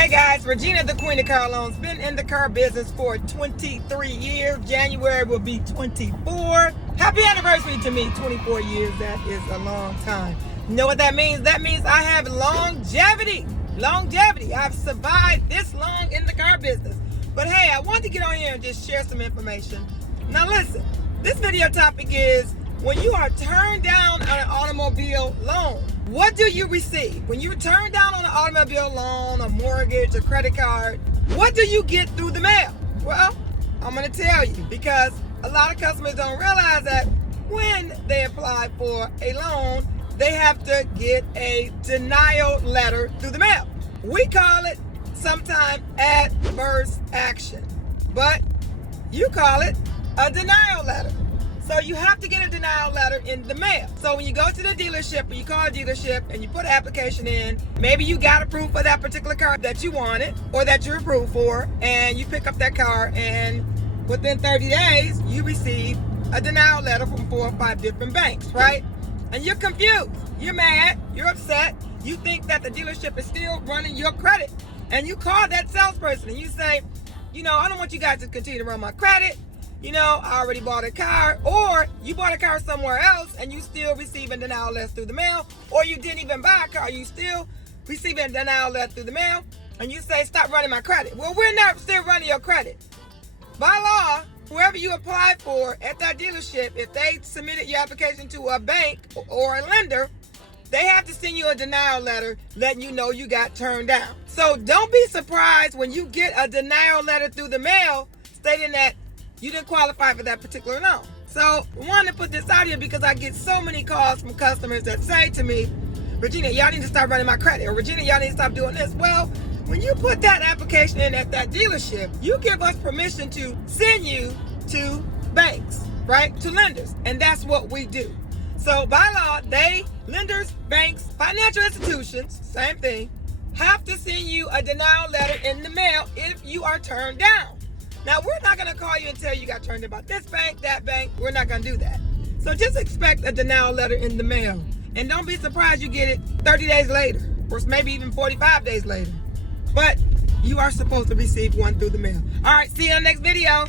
Hey guys, Regina, the queen of car loans, been in the car business for 23 years. January will be 24. Happy anniversary to me, 24 years. That is a long time. You know what that means? That means I have longevity. I've survived this long in the car business. But hey, I wanted to get on here and just share some information. Now listen, this video topic is when you are turned down on an automobile loan, what do you receive? When you turn down on an automobile loan, a mortgage, a credit card, what do you get through the mail? Well, I'm going to tell you, because a lot of customers don't realize that when they apply for a loan, they have to get a denial letter through the mail. We call it sometimes adverse action, but you call it a denial letter. So you have to get a denial letter in the mail. So when you go to the dealership or you call a dealership and you put an application in, maybe you got approved for that particular car that you wanted or that you're approved for, and you pick up that car and within 30 days, you receive a denial letter from 4 or 5 different banks, right? And you're confused, you're mad, you're upset, you think that the dealership is still running your credit. And you call that salesperson and you say, I don't want you guys to continue to run my credit. I already bought a car, or you bought a car somewhere else and you still receiving denial letters through the mail, or you didn't even buy a car, you still receiving a denial letter through the mail, and you say, stop running my credit. Well, we're not still running your credit. By law, whoever you applied for at that dealership, if they submitted your application to a bank or a lender, they have to send you a denial letter letting you know you got turned down. So don't be surprised when you get a denial letter through the mail stating that you didn't qualify for that particular loan. So I wanted to put this out here because I get so many calls from customers that say to me, Regina, y'all need to start running my credit, or Regina, y'all need to stop doing this. Well, when you put that application in at that dealership, you give us permission to send you to banks, right? To lenders. And that's what we do. So by law, lenders, banks, financial institutions, same thing, have to send you a denial letter in the mail if you are turned down. Now, we're not going to call you and tell you got turned down by this bank, that bank. We're not going to do that. So just expect a denial letter in the mail. And don't be surprised you get it 30 days later, or maybe even 45 days later. But you are supposed to receive one through the mail. All right, see you in the next video.